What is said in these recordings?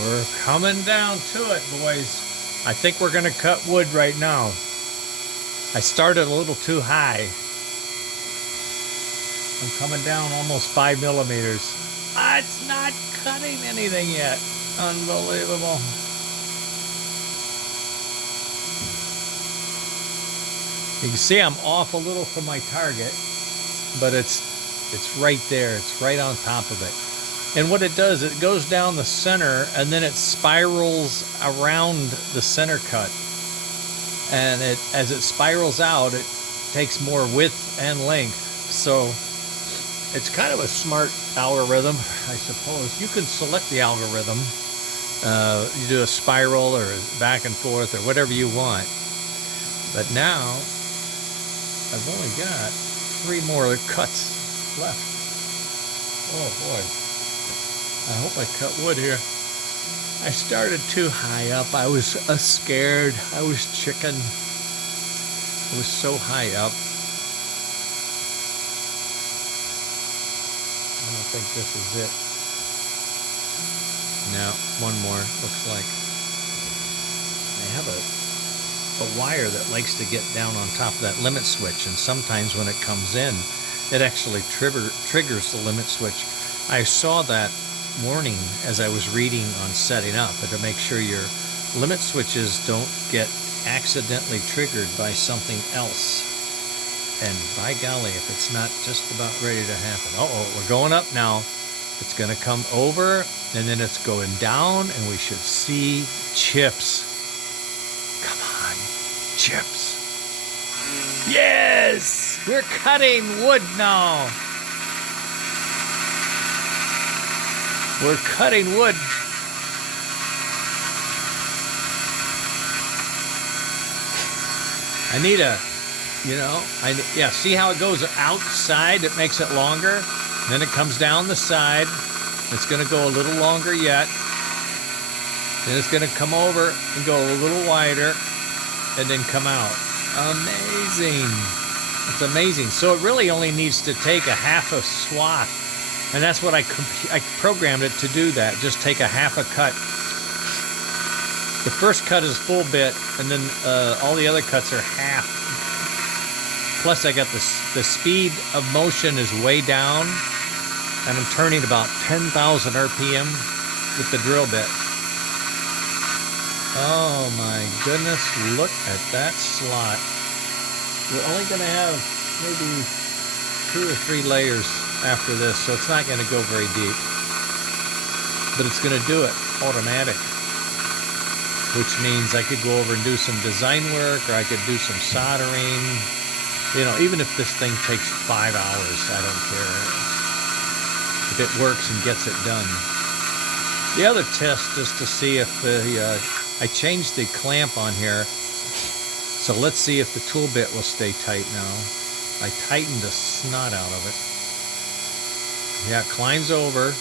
We're coming down to it, boys. I think we're going to cut wood right now. I started a little too high. I'm coming down almost 5 millimeters. It's not cutting anything yet. Unbelievable. You can see I'm off a little from my target, but it's right there. It's right on top of it. And what it does, it goes down the center and then it spirals around the center cut. And as it spirals out, it takes more width and length. So it's kind of a smart algorithm, I suppose. You can select the algorithm. You do a spiral or back and forth or whatever you want. But now I've only got 3 more cuts left. Oh boy. I hope I cut wood here. I started too high up. I was scared. I was chicken. I was so high up. I don't think this is it. No, one more, looks like. I have a wire that likes to get down on top of that limit switch, and sometimes when it comes in, it actually triggers the limit switch. I saw that warning as I was reading on setting up, and to make sure your limit switches don't get accidentally triggered by something else. And by golly, if it's not just about ready to happen. Uh-oh, we're going up now. It's going to come over, and then it's going down, and we should see chips. Come on, chips. Yes! We're cutting wood now. We're cutting wood. I need a, yeah, see how it goes outside? It makes it longer. Then it comes down the side. It's going to go a little longer yet. Then it's going to come over and go a little wider and then come out. Amazing. It's amazing. So it really only needs to take a half a swath. And that's what I programmed it to do that. Just take a half a cut. The first cut is full bit, and then all the other cuts are half. Plus I got the speed of motion is way down, and I'm turning about 10,000 RPM with the drill bit. Oh my goodness, look at that slot. We're only gonna have maybe 2 or 3 layers after this, so it's not going to go very deep, but it's going to do it automatic, which means I could go over and do some design work, or I could do some soldering. Even if this thing takes 5 hours, I don't care if it works and gets it done. The other test is to see if I changed the clamp on here, so let's see if the tool bit will stay tight now. I tightened the snot out of it. Yeah, it climbs over,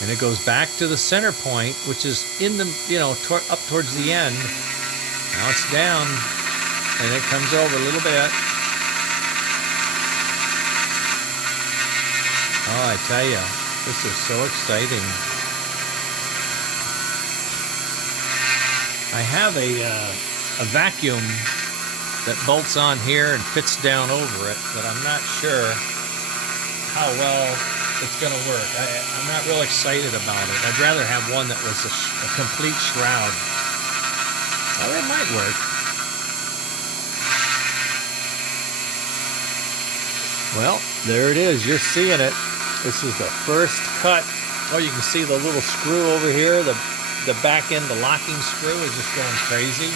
and it goes back to the center point, which is in the, up towards the end. Now it's down, and it comes over a little bit. Oh, I tell you, this is so exciting. I have a vacuum that bolts on here and fits down over it, but I'm not sure how well it's going to work. I'm not real excited about it. I'd rather have one that was a complete shroud. Oh, it might work. Well, there it is. You're seeing it. This is the first cut. Oh, you can see the little screw over here. The back end, the locking screw is just going crazy.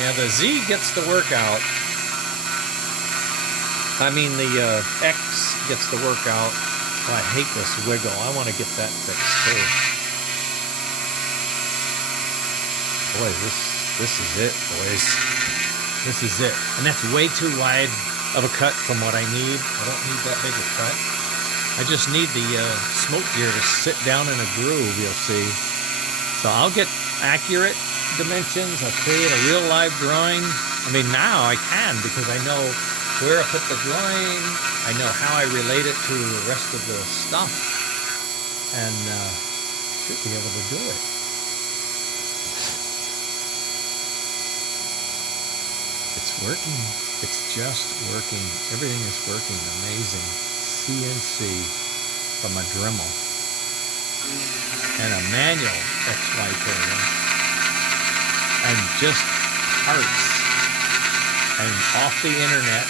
Yeah, the Z gets to work out. I mean, the X gets to work out. Oh, I hate this wiggle. I want to get that fixed too. Boy, this is it, boys. This is it. And that's way too wide of a cut from what I need. I don't need that big a cut. I just need the smoke gear to sit down in a groove, you'll see. So I'll get accurate dimensions. I'll create a real live drawing. I mean, now I can, because I know where I put the drawing, I know how I relate it to the rest of the stuff, and Should be able to do it. It's working. It's just working. Everything is working. Amazing. CNC from a Dremel. And a manual XY printer. And just parts. And off the internet.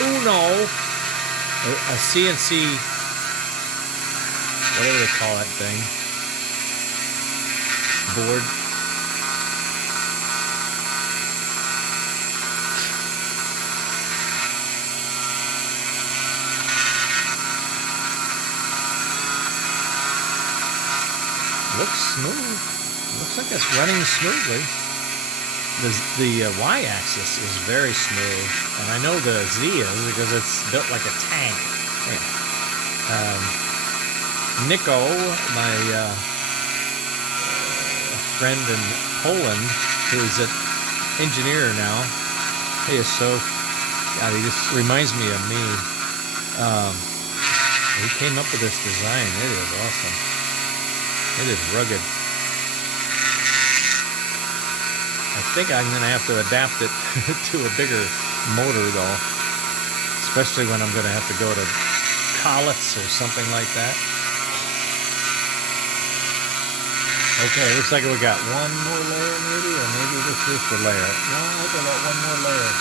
Uno. A CNC, whatever they call that thing. Board. Looks smooth. Looks like it's running smoothly. The y-axis is very smooth, and I know the z is because it's built like a tank. Nico, my friend in Poland, who's an engineer now, he is so, God, he just reminds me of me. He came up with this design. It is awesome. It is rugged. I think I'm going to have to adapt it to a bigger motor, though, especially when I'm going to have to go to collets or something like that. Okay, looks like we got one more layer maybe, or maybe this is the layer. No, I think I got one more layer.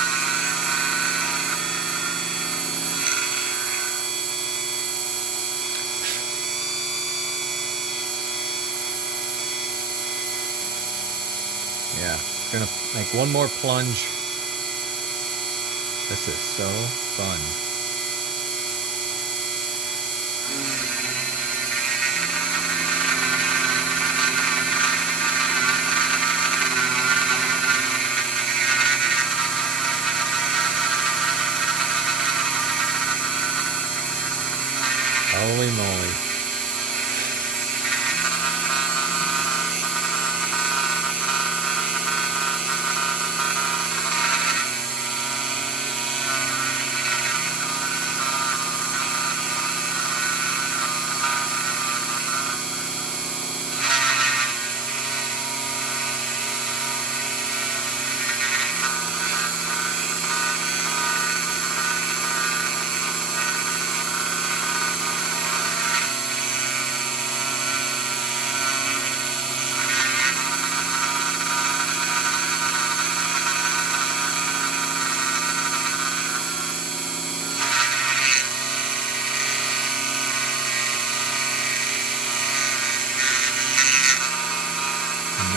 Yeah. Gonna make one more plunge. This is so fun. Holy moly.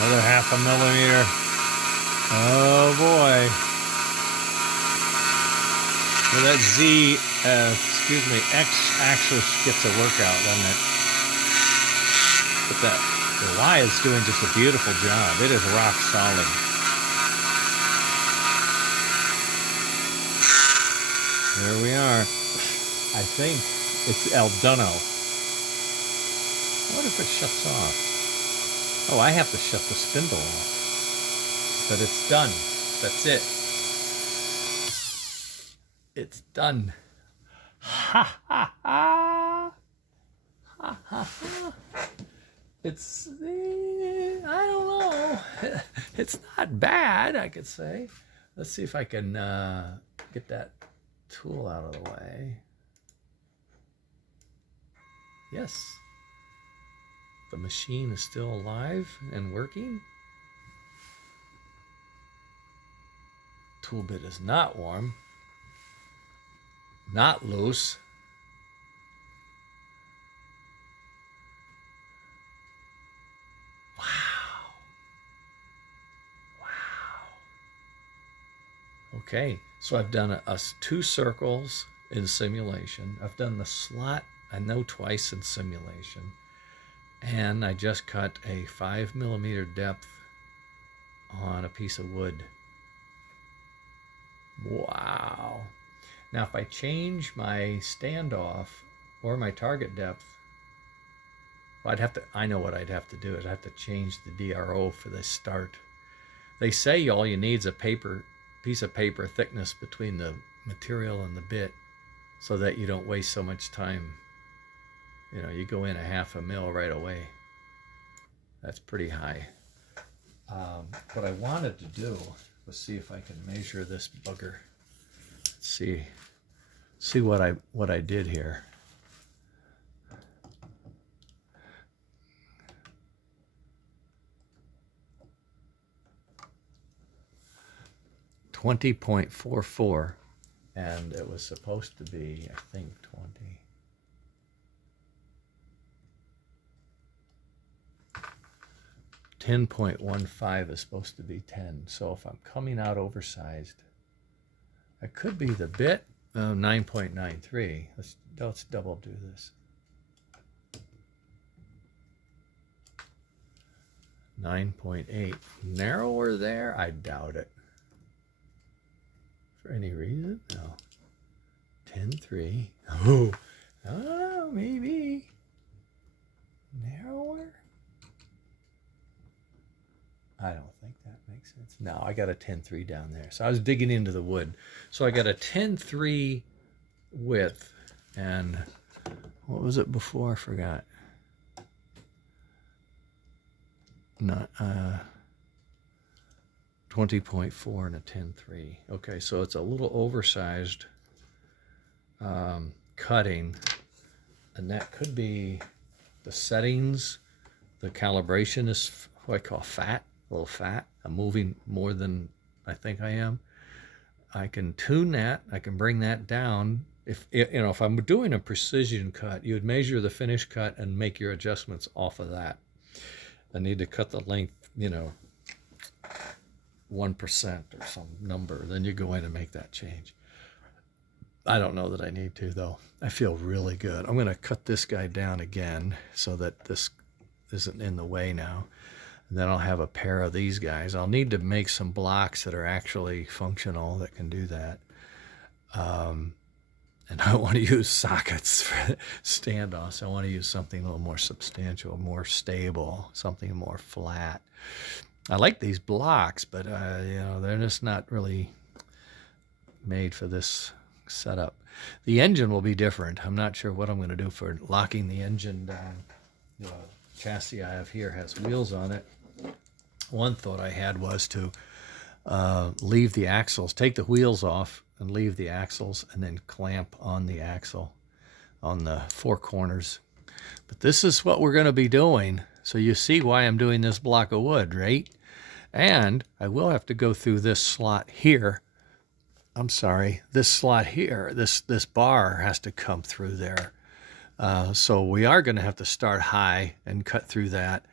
Another 1/2 millimeter. Oh boy. Well, that X axis gets a workout, doesn't it? But the Y is doing just a beautiful job. It is rock solid. There we are. I think it's El Duno. What if it shuts off? Oh, I have to shut the spindle off. But it's done. That's it. It's done. Ha ha ha. Ha ha ha. It's, I don't know. It's not bad, I could say. Let's see if I can get that tool out of the way. Yes. The machine is still alive and working. Tool bit is not warm. Not loose. Wow. Wow. Okay, so I've done 2 circles in simulation. I've done the slot, I know, twice in simulation. And I just cut a 5 millimeter depth on a piece of wood. Wow. Now if I change my standoff or my target depth, well, I know what I'd have to do. I'd have to change the DRO for the start. They say all you need is a piece of paper thickness between the material and the bit so that you don't waste so much time. You know, you go in a 1/2 mil right away. That's pretty high. What I wanted to do was see if I can measure this bugger. Let's see what I did here. .44, and it was supposed to be, I think, 20. .15 is supposed to be 10. So if I'm coming out oversized, I could be the bit. 9.93. Let's double do this. 9.8. Narrower there? I doubt it. For any reason? No. 10.3. Oh, maybe. Narrower? I don't think that makes sense. No, I got a 10.3 down there. So I was digging into the wood. So I got a 10.3 width. And what was it before? I forgot. Not 20.4 and a 10.3. Okay, so it's a little oversized cutting. And that could be the settings. The calibration is what I call fat. A little fat. I'm moving more than I think I am. I can tune that. I can bring that down. If I'm doing a precision cut, you would measure the finish cut and make your adjustments off of that. I need to cut the length, 1% or some number. Then you go in and make that change. I don't know that I need to, though. I feel really good. I'm going to cut this guy down again so that this isn't in the way now. And then I'll have a pair of these guys. I'll need to make some blocks that are actually functional that can do that. And I don't want to use sockets for standoffs. I want to use something a little more substantial, more stable, something more flat. I like these blocks, but they're just not really made for this setup. The engine will be different. I'm not sure what I'm going to do for locking the engine down. The chassis I have here has wheels on it. One thought I had was to leave the axles, take the wheels off and leave the axles, and then clamp on the axle on the four corners. But this is what we're going to be doing. So you see why I'm doing this block of wood, right? And I will have to go through this slot here. I'm sorry, this slot here, this bar has to come through there. So we are going to have to start high and cut through that.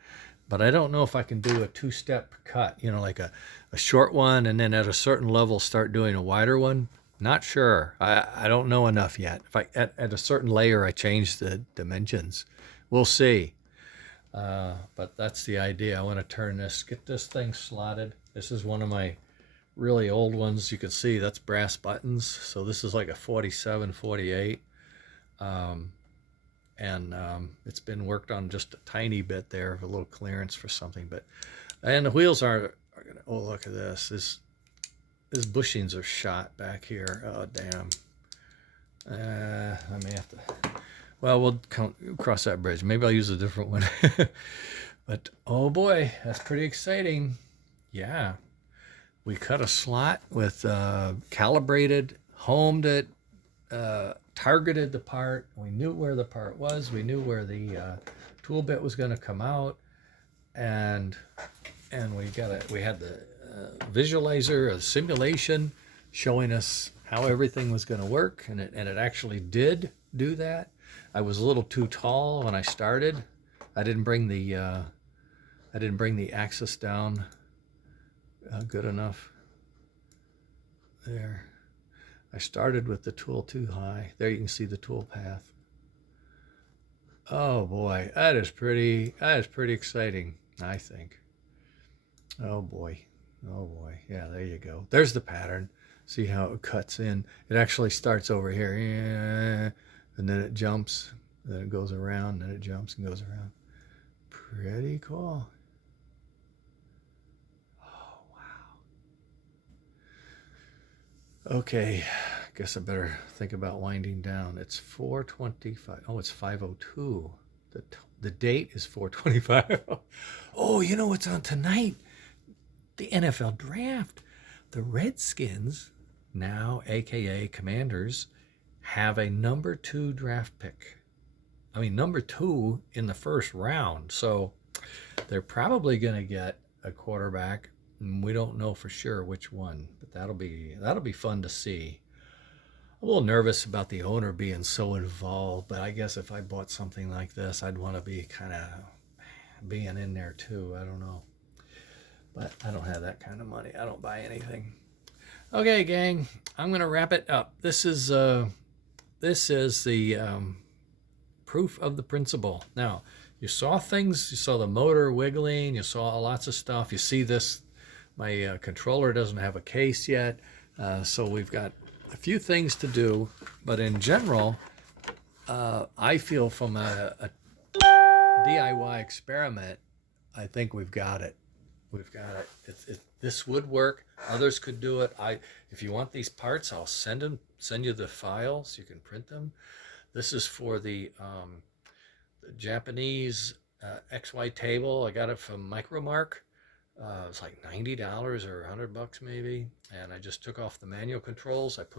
But I don't know if I can do a two-step cut, like a short one and then at a certain level start doing a wider one. Not sure. I don't know enough yet. If at a certain layer I change the dimensions. We'll see. But that's the idea. I want to turn this, get this thing slotted. This is one of my really old ones. You can see that's brass buttons. So this is like a 47, 48. It's been worked on just a tiny bit there, a little clearance for something. And the wheels are gonna, oh, look at this. These bushings are shot back here. Oh, damn. I may have to, well, we'll cross that bridge. Maybe I'll use a different one. But, oh boy, that's pretty exciting. Yeah. We cut a slot with calibrated, homed it, targeted the part. We knew where the part was. We knew where the tool bit was going to come out, and we had the visualizer, a simulation showing us how everything was going to work, and it actually did do that. I was a little too tall when I started. I didn't bring the axis down good enough. There. I started with the tool too high. There you can see the tool path. Oh boy, that is pretty exciting, I think. Oh boy. Yeah, there you go. There's the pattern. See how it cuts in. It actually starts over here. Yeah, and then it jumps, then it goes around, then it jumps and goes around. Pretty cool. Okay, I guess I better think about winding down. It's 4:25. Oh, it's 5:02. The date is 4/25. Oh, you know what's on tonight? The NFL draft. The Redskins, now AKA Commanders, have a number 2 draft pick. I mean, number 2 in the first round. So they're probably going to get a quarterback. We don't know for sure which one, but that'll be fun to see. I'm a little nervous about the owner being so involved, but I guess if I bought something like this, I'd want to be kind of being in there too. I don't know. But I don't have that kind of money. I don't buy anything. Okay, gang, I'm going to wrap it up. This is the proof of the principle. Now, you saw things. You saw the motor wiggling. You saw lots of stuff. You see this. My controller doesn't have a case yet, so we've got a few things to do. But in general, I feel from a DIY experiment, I think we've got it. We've got it. This would work. Others could do it. If you want these parts, I'll send you the files. You can print them. This is for the Japanese XY table. I got it from Micromark. It was like $90 or $100 maybe. And I just took off the manual controls. I put